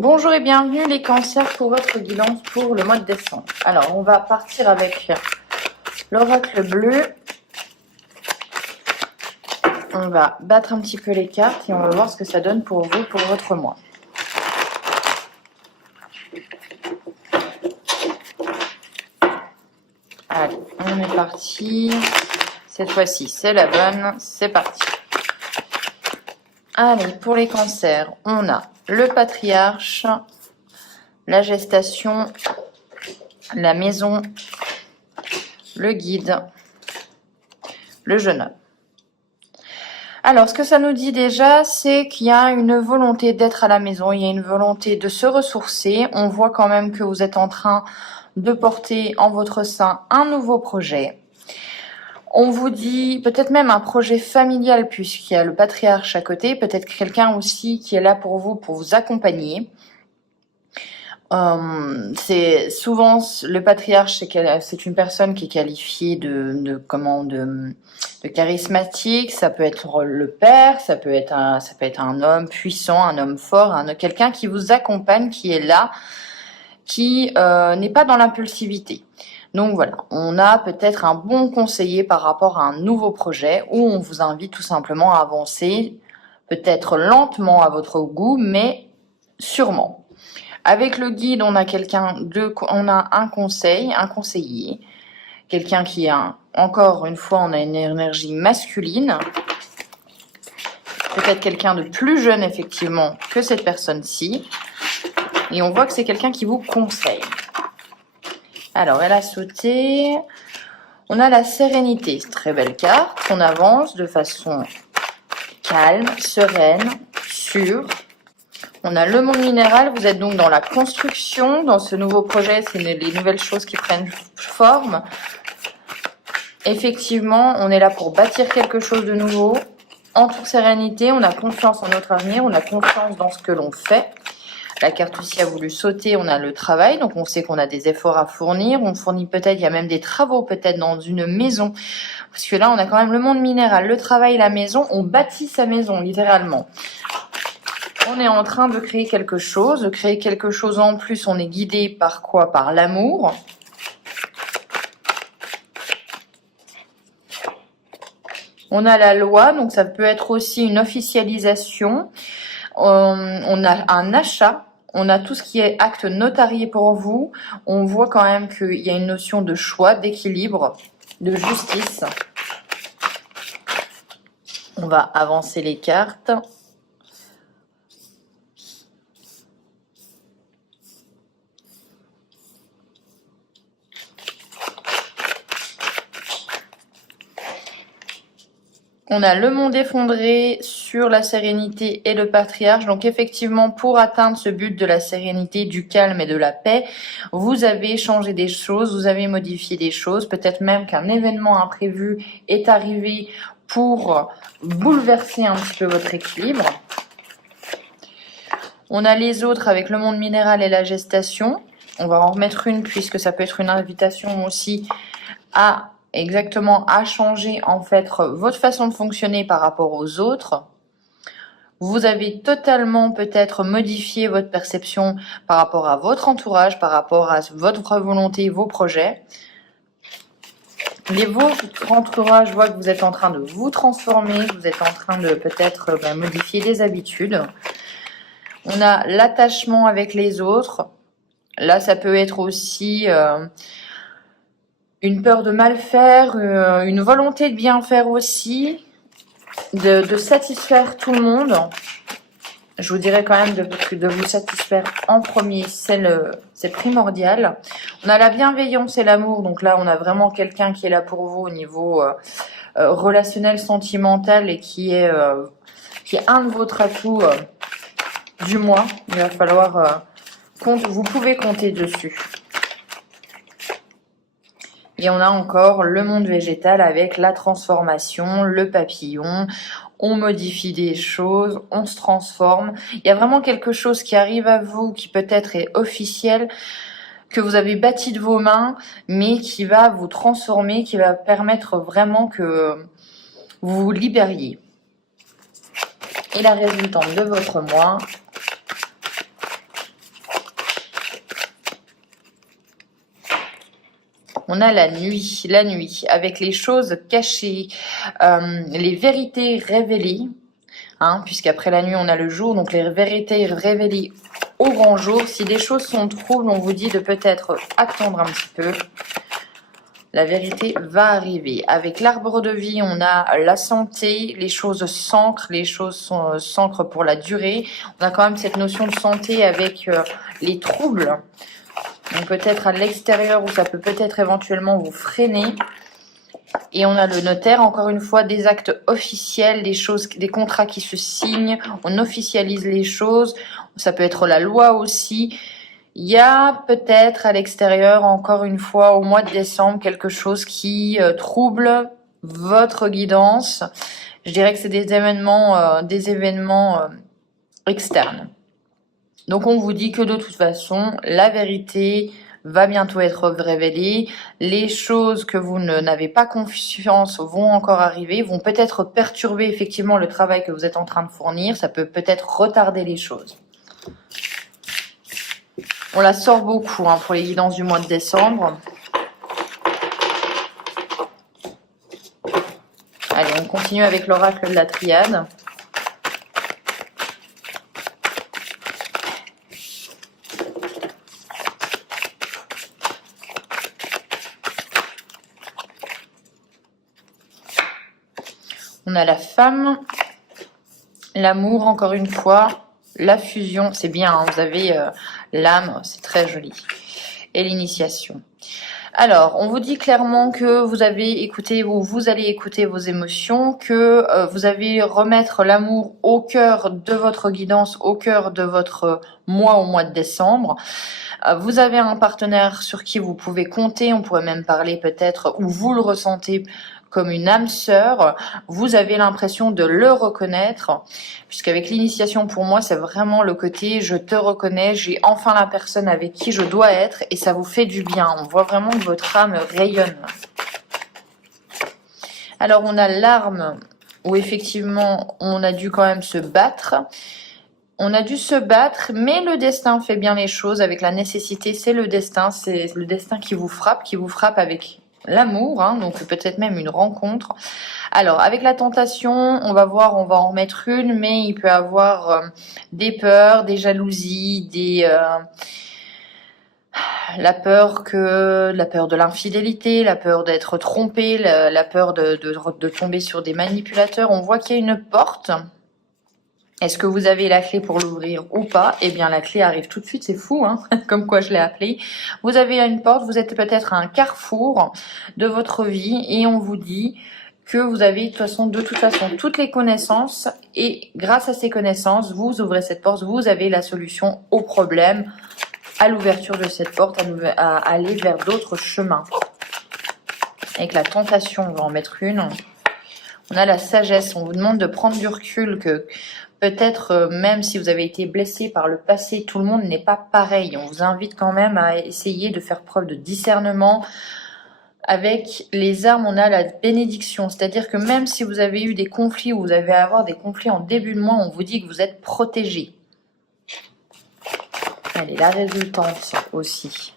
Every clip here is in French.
Bonjour et bienvenue les cancers pour votre guidance pour le mois de décembre. Alors, on va partir avec l'oracle bleu. On va battre un petit peu les cartes et on va voir ce que ça donne pour vous, pour votre mois. Allez, on est parti. Cette fois-ci, c'est la bonne. C'est parti. Allez, pour les cancers, on a le patriarche, la gestation, la maison, le guide, le jeune homme. Alors, ce que ça nous dit déjà, c'est qu'il y a une volonté d'être à la maison, il y a une volonté de se ressourcer. On voit quand même que vous êtes en train de porter en votre sein un nouveau projet. On vous dit peut-être même un projet familial puisqu'il y a le patriarche à côté, peut-être quelqu'un aussi qui est là pour vous accompagner. C'est souvent le patriarche, c'est une personne qui est qualifiée de charismatique. Ça peut être le père, ça peut être un homme puissant, un homme fort, quelqu'un qui vous accompagne, qui est là, qui n'est pas dans l'impulsivité. Donc voilà, on a peut-être un bon conseiller par rapport à un nouveau projet où on vous invite tout simplement à avancer, peut-être lentement à votre goût, mais sûrement. Avec le guide, on a un conseiller, quelqu'un qui a, encore une fois, on a une énergie masculine, peut-être quelqu'un de plus jeune effectivement que cette personne-ci, et on voit que c'est quelqu'un qui vous conseille. Alors, elle a sauté. On a la sérénité, très belle carte. On avance de façon calme, sereine, sûre. On a le monde minéral. Vous êtes donc dans la construction. Dans ce nouveau projet, c'est les nouvelles choses qui prennent forme. Effectivement, on est là pour bâtir quelque chose de nouveau. En toute sérénité, on a confiance en notre avenir. On a confiance dans ce que l'on fait. La carte aussi a voulu sauter, on a le travail, donc on sait qu'on a des efforts à fournir, on fournit peut-être, il y a même des travaux peut-être dans une maison, parce que là on a quand même le monde minéral, le travail, la maison, on bâtit sa maison littéralement. On est en train de créer quelque chose, en plus, on est guidé par quoi? Par l'amour. On a la loi, donc ça peut être aussi une officialisation. On a un achat. On a tout ce qui est acte notarié pour vous. On voit quand même qu'il y a une notion de choix, d'équilibre, de justice. On va avancer les cartes. On a le monde effondré sur la sérénité et le patriarche. Donc effectivement, pour atteindre ce but de la sérénité, du calme et de la paix, vous avez changé des choses, vous avez modifié des choses. Peut-être même qu'un événement imprévu est arrivé pour bouleverser un petit peu votre équilibre. On a les autres avec le monde minéral et la gestation. On va en remettre une puisque ça peut être une invitation aussi à changer en fait votre façon de fonctionner par rapport aux autres. Vous avez totalement peut-être modifié votre perception par rapport à votre entourage, par rapport à votre volonté, vos projets. Votre entourage voit que vous êtes en train de vous transformer, vous êtes en train de peut-être modifier des habitudes. On a l'attachement avec les autres. Là, ça peut être aussi une peur de mal faire, une volonté de bien faire aussi, de satisfaire tout le monde. Je vous dirais quand même de vous satisfaire en premier, c'est primordial. On a la bienveillance et l'amour, donc là on a vraiment quelqu'un qui est là pour vous au niveau relationnel, sentimental et qui est un de vos atouts du mois. Il va falloir vous pouvez compter dessus. Et on a encore le monde végétal avec la transformation, le papillon. On modifie des choses, on se transforme. Il y a vraiment quelque chose qui arrive à vous, qui peut-être est officiel, que vous avez bâti de vos mains, mais qui va vous transformer, qui va permettre vraiment que vous vous libériez. Et la résultante de votre mois, On a la nuit, avec les choses cachées, les vérités révélées, hein, puisqu'après la nuit, on a le jour, donc les vérités révélées au grand jour. Si des choses sont troubles, on vous dit de peut-être attendre un petit peu. La vérité va arriver. Avec l'arbre de vie, on a la santé, les choses s'ancrent, les choses s'ancrent pour la durée. On a quand même cette notion de santé avec les troubles. Donc peut-être à l'extérieur où ça peut peut-être éventuellement vous freiner. Et on a le notaire, encore une fois, des actes officiels, des choses, des contrats qui se signent, on officialise les choses. Ça peut être la loi aussi. Il y a peut-être à l'extérieur, encore une fois, au mois de décembre, quelque chose qui trouble votre guidance. Je dirais que c'est des événements externes. Donc on vous dit que de toute façon, la vérité va bientôt être révélée. Les choses que vous n'avez pas confiance vont encore arriver, vont peut-être perturber effectivement le travail que vous êtes en train de fournir. Ça peut peut-être retarder les choses. On la sort beaucoup hein, pour les guidances du mois de décembre. Allez, on continue avec l'oracle de la triade. On a la femme, l'amour, encore une fois, la fusion, c'est bien, hein, vous avez l'âme, c'est très joli, et l'initiation. Alors, on vous dit clairement que vous avez écouté ou vous allez écouter vos émotions, que vous allez remettre l'amour au cœur de votre guidance, au cœur de votre mois au mois de décembre. Vous avez un partenaire sur qui vous pouvez compter, on pourrait même parler peut-être, ou vous le ressentez comme une âme sœur, vous avez l'impression de le reconnaître, puisqu'avec l'initiation, pour moi, c'est vraiment le côté « je te reconnais, j'ai enfin la personne avec qui je dois être » et ça vous fait du bien. On voit vraiment que votre âme rayonne. Alors, on a l'arme où effectivement, on a dû quand même se battre. On a dû se battre, mais le destin fait bien les choses avec la nécessité. C'est le destin qui vous frappe avec l'amour, hein, donc peut-être même une rencontre. Alors, avec la tentation, on va voir, on va en remettre une, mais il peut y avoir des peurs, des jalousies, la peur de l'infidélité, la peur d'être trompé, la peur de tomber sur des manipulateurs. On voit qu'il y a une porte. Est-ce que vous avez la clé pour l'ouvrir ou pas? Eh bien, la clé arrive tout de suite, c'est fou, hein, comme quoi je l'ai appelée. Vous avez une porte, vous êtes peut-être à un carrefour de votre vie et on vous dit que vous avez de toute façon toutes les connaissances et grâce à ces connaissances, vous ouvrez cette porte, vous avez la solution au problème, à l'ouverture de cette porte, à aller vers d'autres chemins. Avec la tentation, on va en mettre une. On a la sagesse, on vous demande de prendre du recul, que peut-être même si vous avez été blessé par le passé, tout le monde n'est pas pareil. On vous invite quand même à essayer de faire preuve de discernement. Avec les armes, on a la bénédiction, c'est-à-dire que même si vous avez eu des conflits ou vous allez avoir des conflits en début de mois, on vous dit que vous êtes protégé. Allez, la résultante aussi.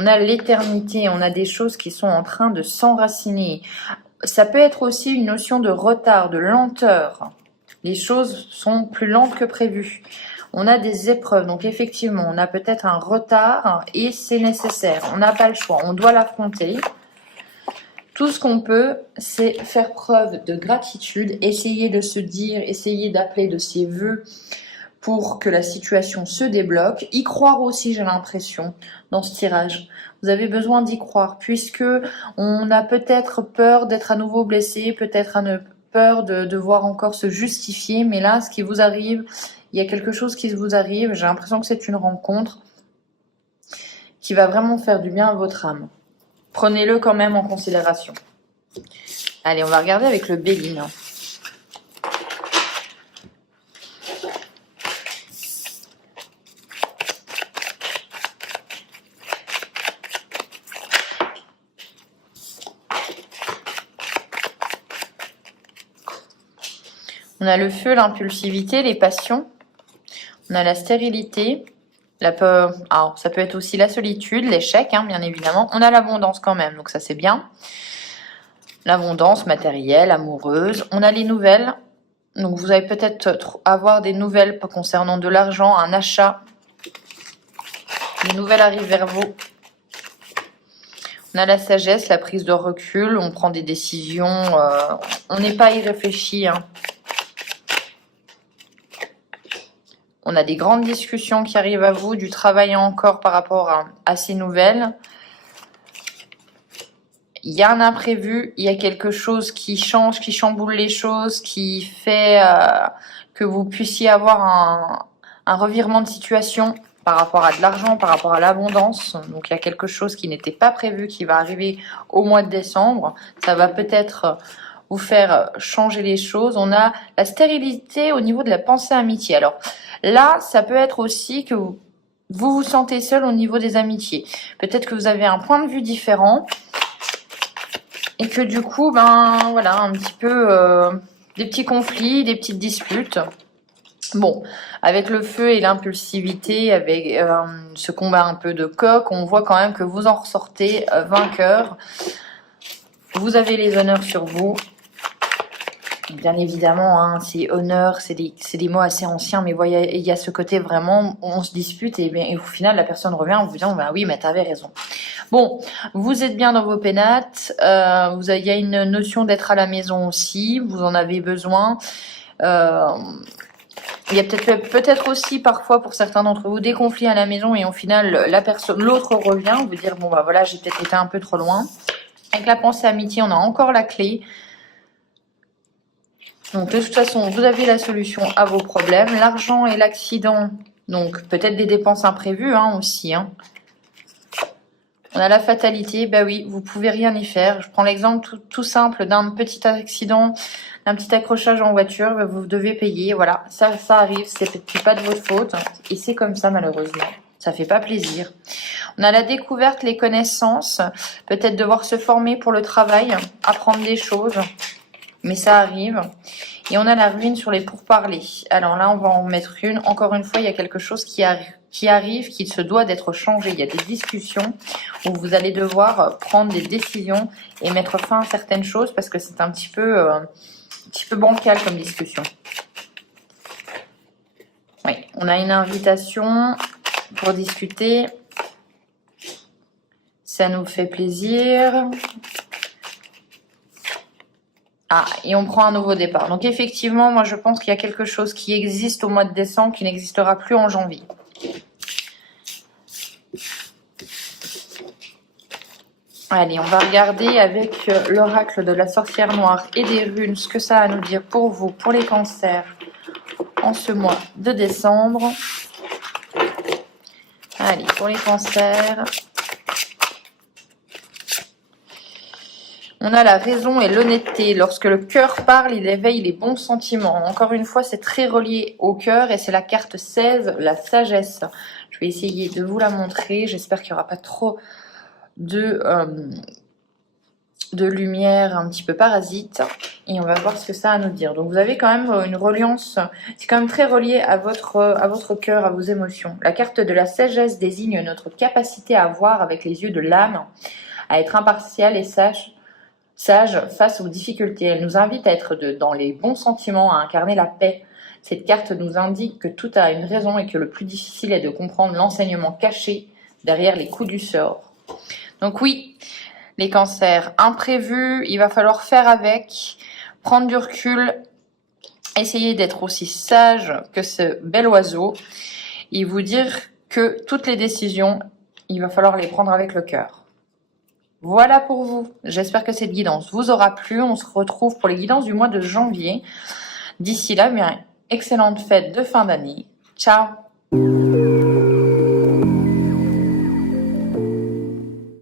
On a l'éternité, on a des choses qui sont en train de s'enraciner. Ça peut être aussi une notion de retard, de lenteur. Les choses sont plus lentes que prévu. On a des épreuves, donc effectivement, on a peut-être un retard et c'est nécessaire. On n'a pas le choix, on doit l'affronter. Tout ce qu'on peut, c'est faire preuve de gratitude, essayer de se dire, essayer d'appeler de ses vœux pour que la situation se débloque. Y croire aussi, j'ai l'impression, dans ce tirage. Vous avez besoin d'y croire, puisque on a peut-être peur d'être à nouveau blessé, peut-être peur de devoir encore se justifier, mais là, ce qui vous arrive, il y a quelque chose qui vous arrive, j'ai l'impression que c'est une rencontre qui va vraiment faire du bien à votre âme. Prenez-le quand même en considération. Allez, on va regarder avec le Béline. On a le feu, l'impulsivité, les passions. On a la stérilité. Alors, ça peut être aussi la solitude, l'échec, hein, bien évidemment. On a l'abondance quand même, donc ça c'est bien. L'abondance matérielle, amoureuse. On a les nouvelles. Donc vous allez peut-être avoir des nouvelles concernant de l'argent, un achat. Les nouvelles arrivent vers vous. On a la sagesse, la prise de recul. On prend des décisions. On n'est pas irréfléchi, hein. On a des grandes discussions qui arrivent à vous, du travail encore par rapport à ces nouvelles. Il y a un imprévu, il y a quelque chose qui change, qui chamboule les choses, qui fait que vous puissiez avoir un revirement de situation par rapport à de l'argent, par rapport à l'abondance. Donc il y a quelque chose qui n'était pas prévu, qui va arriver au mois de décembre. Ça va peut-être vous faire changer les choses. On a la stérilité au niveau de la pensée amitié. Alors là, ça peut être aussi que vous vous sentez seul au niveau des amitiés. Peut-être que vous avez un point de vue différent et que du coup, ben voilà, un petit peu des petits conflits, des petites disputes. Bon, avec le feu et l'impulsivité, avec ce combat un peu de coq, on voit quand même que vous en ressortez vainqueur. Vous avez les honneurs sur vous. Bien évidemment, hein, c'est honneur, c'est des mots assez anciens, mais voyez, il y a ce côté vraiment, on se dispute et au final, la personne revient en vous disant, bah oui, mais t'avais raison. Bon, vous êtes bien dans vos pénates, il y a une notion d'être à la maison aussi, vous en avez besoin. Il y a peut-être aussi parfois pour certains d'entre vous des conflits à la maison et au final, l'autre revient, vous dire, bon bah voilà, j'ai peut-être été un peu trop loin. Avec la pensée amitié, on a encore la clé. Donc de toute façon, vous avez la solution à vos problèmes. L'argent et l'accident, donc peut-être des dépenses imprévues hein, aussi. Hein. On a la fatalité, bah oui, vous pouvez rien y faire. Je prends l'exemple tout simple d'un petit accident, d'un petit accrochage en voiture, bah, vous devez payer. Voilà, ça arrive, c'est pas de votre faute. Et c'est comme ça malheureusement. Ça fait pas plaisir. On a la découverte, les connaissances, peut-être devoir se former pour le travail, apprendre des choses. Mais ça arrive. Et on a la ruine sur les pourparlers. Alors là, on va en mettre une. Encore une fois, il y a quelque chose qui arrive, qui se doit d'être changé. Il y a des discussions où vous allez devoir prendre des décisions et mettre fin à certaines choses parce que c'est un petit peu bancal comme discussion. Oui, on a une invitation pour discuter. Ça nous fait plaisir. Ah, et on prend un nouveau départ. Donc effectivement, moi je pense qu'il y a quelque chose qui existe au mois de décembre qui n'existera plus en janvier. Allez, on va regarder avec l'oracle de la sorcière noire et des runes ce que ça a à nous dire pour vous, pour les cancers, en ce mois de décembre. Allez, pour les cancers... On a la raison et l'honnêteté. Lorsque le cœur parle, il éveille les bons sentiments. Encore une fois, c'est très relié au cœur et c'est la carte 16, la sagesse. Je vais essayer de vous la montrer. J'espère qu'il n'y aura pas trop de lumière un petit peu parasite. Et on va voir ce que ça a à nous dire. Donc vous avez quand même une reliance. C'est quand même très relié à votre cœur, à vos émotions. La carte de la sagesse désigne notre capacité à voir avec les yeux de l'âme, à être impartial et sage face aux difficultés. Elle nous invite à être dans les bons sentiments, à incarner la paix. Cette carte nous indique que tout a une raison et que le plus difficile est de comprendre l'enseignement caché derrière les coups du sort. Donc oui, les cancers imprévus, il va falloir faire avec, prendre du recul, essayer d'être aussi sage que ce bel oiseau et vous dire que toutes les décisions, il va falloir les prendre avec le cœur. Voilà pour vous. J'espère que cette guidance vous aura plu. On se retrouve pour les guidances du mois de janvier. D'ici là, bien, excellente fête de fin d'année. Ciao!